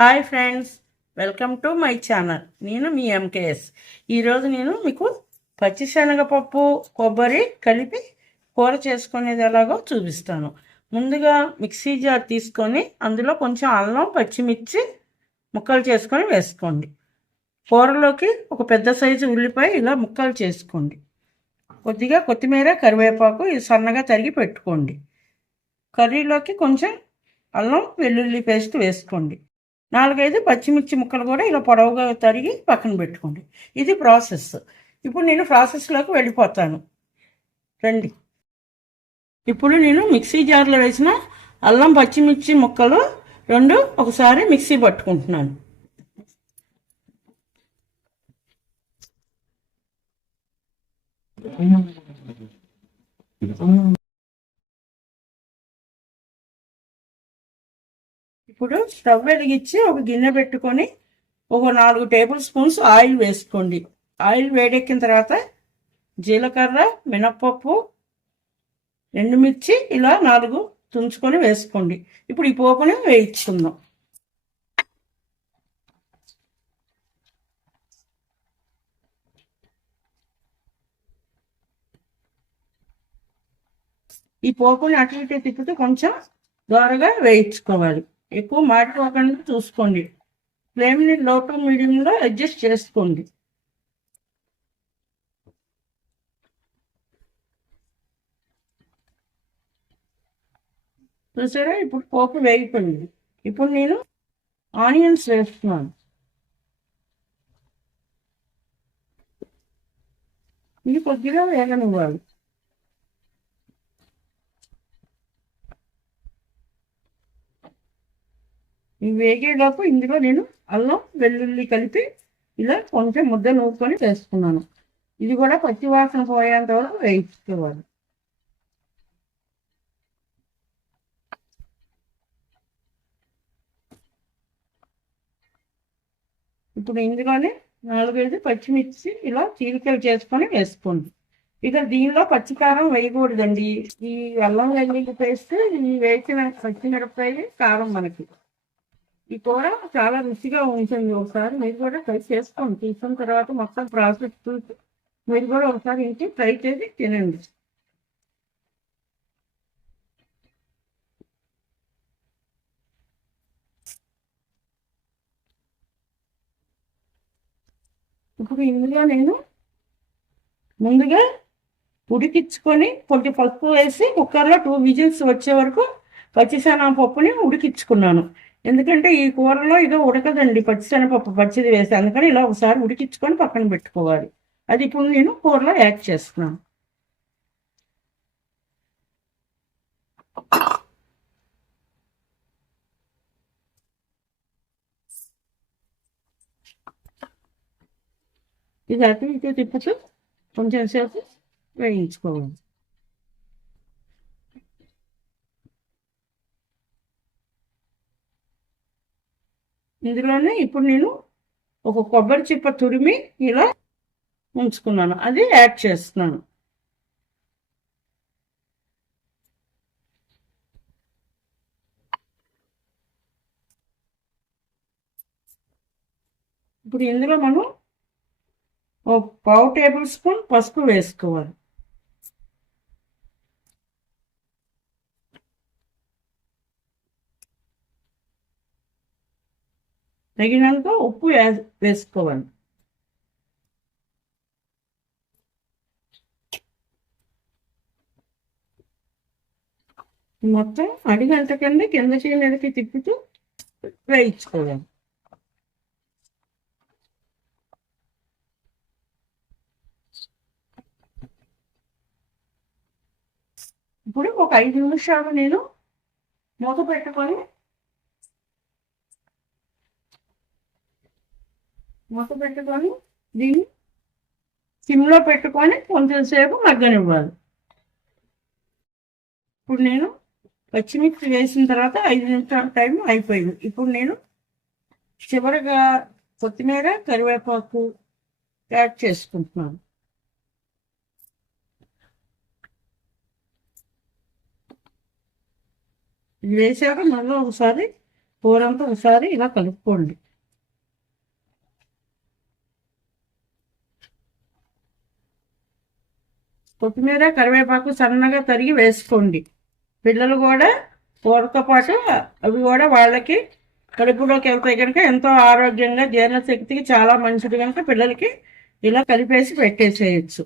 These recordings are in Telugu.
Hi friends, welcome to my channel. నేను మీ ఎంకేఎస్. ఈరోజు నేను మీకు పచ్చిశనగపప్పు కొబ్బరి కలిపి కూర చేసుకునేది ఎలాగో చూపిస్తాను. ముందుగా మిక్సీ జార్ తీసుకొని అందులో కొంచెం అల్లం పచ్చిమిర్చి ముక్కలు చేసుకొని వేసుకోండి. కూరలోకి ఒక పెద్ద సైజు ఉల్లిపాయ ఇలా ముక్కలు చేసుకోండి. కొద్దిగా కొత్తిమీర కరివేపాకు ఇది సన్నగా తరిగి పెట్టుకోండి. కర్రీలోకి కొంచెం అల్లం వెల్లుల్లి పేస్ట్ వేసుకోండి. 4-5 పచ్చిమిర్చి ముక్కలు కూడా ఇలా పొడవుగా తరిగి పక్కన పెట్టుకోండి. ఇది ప్రాసెస్. ఇప్పుడు నేను ప్రాసెస్లోకి వెళ్ళిపోతాను, రండి. ఇప్పుడు నేను మిక్సీ జార్లో వేసిన అల్లం పచ్చిమిర్చి ముక్కలు 2 ఒకసారి మిక్సీ పట్టుకుంటున్నాను. ఇప్పుడు స్టవ్ వెలిగించి ఒక గిన్నె పెట్టుకొని ఒక 4 టేబుల్ స్పూన్స్ ఆయిల్ వేసుకోండి. ఆయిల్ వేడెక్కిన తర్వాత జీలకర్ర, మినప్పప్పు, ఎండుమిర్చి ఇలా 4 తుంచుకొని వేసుకోండి. ఇప్పుడు ఈ పోపుని వేయించుకుందాం. ఈ పోపుని అటు ఇటు తిప్పుతూ కొంచెం దోరగా వేయించుకోవాలి. ఎక్కువ మాడిపోకుండా చూసుకోండి. ఫ్లేమ్ని లో టు మీడియంలో అడ్జస్ట్ చేసుకోండి. చూసారా, ఇప్పుడు పోపు వేగిపోయింది. ఇప్పుడు నేను ఆనియన్స్ వేస్తున్నాను. ఇది కొద్దిగా వేగనివ్వాలి. ఇవి వేగేలోపు ఇందులో నేను అల్లం వెల్లుల్లి కలిపి ఇలా కొంచెం ముద్ద నూరుకొని వేసుకున్నాను. ఇది కూడా పచ్చివాసన పోయేంత వరకు వేయించుకోవాలి. ఇప్పుడు ఇందులోనే 4-5 పచ్చిమిర్చి ఇలా చీలికలు చేసుకొని వేసుకోండి. ఇక దీనిలో పచ్చికారం వేయకూడదండి. ఈ అల్లం వెల్లుల్లి పేస్ట్ ఈ వేసిన పచ్చిమిరపకాయ కారం మనకి ఈ కూర చాలా రుచిగా ఉంటుంది. ఒకసారి మీరు కూడా ట్రై చేసుకోండి. తీసుకున్న తర్వాత మొత్తం ప్రాసెస్ చూసి మీరు కూడా ఒకసారి ఇంటి ట్రై చేసి తినండి. ఇప్పుడు ఇందులో నేను ముందుగా ఉడికించుకొని కొంచెం పసుపు వేసి కుక్కర్లో 2 విజిల్స్ వచ్చే వరకు పచ్చిశనగపప్పుని ఉడికించుకున్నాను. ఎందుకంటే ఈ కూరలో ఇదో ఉడకదండి పచ్చిశనగపప్పు పచ్చిది వేసి, అందుకని ఇలా ఒకసారి ఉడికించుకొని పక్కన పెట్టుకోవాలి. అది ఇప్పుడు నేను కూరలో యాడ్ చేస్తున్నాను. ఇది అటు ఇటు తిప్పుతూ కొంచెం సేపు వేయించుకోవాలి. ఇందులోనే ఇప్పుడు నేను ఒక కొబ్బరి చిప్ప తురిమి ఇలా ఉంచుకున్నాను, అది యాడ్ చేస్తున్నాను. ఇప్పుడు ఇందులో మనం ఒక 1/2 టేబుల్ స్పూన్ పసుపు వేసుకోవాలి. తగినంత ఉప్పు వేసుకోవాలి. మొత్తం అడిగంట కింద చేయడానికి తిప్పుతూ వేయించుకోవాలి. ఇప్పుడు ఒక 5 నిమిషాలు నేను మూత పెట్టుకొని దీన్ని సిమ్లో పెట్టుకొని కొంచెం సేపు మగ్గనివ్వాలి. ఇప్పుడు నేను పచ్చిమిర్చి వేసిన తర్వాత 5 నిమిషాల టైం అయిపోయింది. ఇప్పుడు నేను చివరిగా కొత్తిమీర కరివేపాకు యాడ్ చేసుకుంటున్నాను. ఇది వేసాక మళ్ళీ ఒకసారి కూర అంతా ఒకసారి ఇలా కలుపుకోండి. కొత్తిమీర కరివేపాకు సన్నగా తరిగి వేసుకోండి. పిల్లలు కూడా కూరతో పాటు అవి కూడా వాళ్ళకి కడుపులోకి వెళ్తాయి కనుక ఎంతో ఆరోగ్యంగా జీర్ణశక్తికి చాలా మంచిది కనుక పిల్లలకి ఇలా కలిపేసి పెట్టేసేయచ్చు.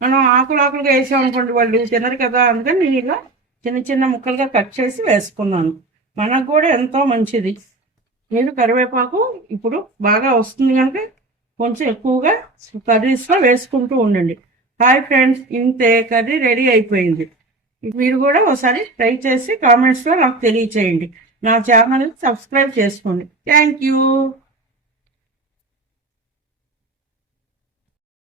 మనం ఆకులుగా వేసామనుకోండి వాళ్ళు తినరు కదా, అందుకని నేను ఇలా చిన్న చిన్న ముక్కలుగా కట్ చేసి వేసుకున్నాను. మనకు కూడా ఎంతో మంచిది. మీరు కరివేపాకు ఇప్పుడు బాగా వస్తుంది కనుక కొంచెం ఎక్కువగా కర్రీస్లో వేసుకుంటూ ఉండండి. హాయ్ ఫ్రెండ్స్, ఇంతే, కర్రీ రెడీ అయిపోయింది. మీరు కూడా ఒకసారి ట్రై చేసి కామెంట్స్లో నాకు తెలియచేయండి. నా ఛానల్ని సబ్స్క్రైబ్ చేసుకోండి. Thank you.